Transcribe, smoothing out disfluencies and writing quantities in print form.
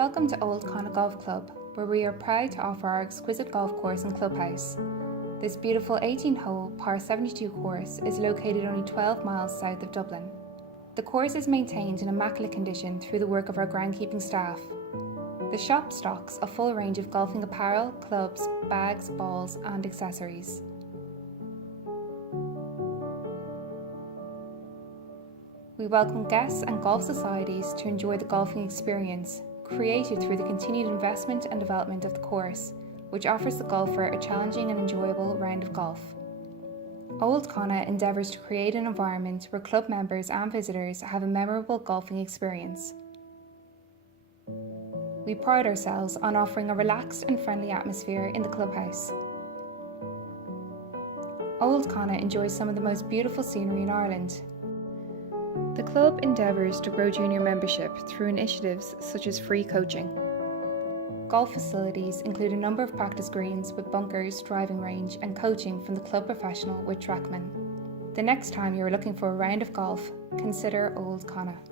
Welcome to Oldconnaught Golf Club, where we are proud to offer our exquisite golf course and clubhouse. This beautiful 18-hole par 72 course is located only 12 miles south of Dublin. The course is maintained in immaculate condition through the work of our groundkeeping staff. The shop stocks a full range of golfing apparel, clubs, bags, balls and accessories. We welcome guests and golf societies to enjoy the golfing experience, created through the continued investment and development of the course, which offers the golfer a challenging and enjoyable round of golf. Oldconnaught endeavours to create an environment where club members and visitors have a memorable golfing experience. We pride ourselves on offering a relaxed and friendly atmosphere in the clubhouse. Oldconnaught enjoys some of the most beautiful scenery in Ireland. The club endeavours to grow junior membership through initiatives such as free coaching. Golf facilities include a number of practice greens with bunkers, driving range and coaching from the club professional with trackmen. The next time you are looking for a round of golf, consider Oldconnaught.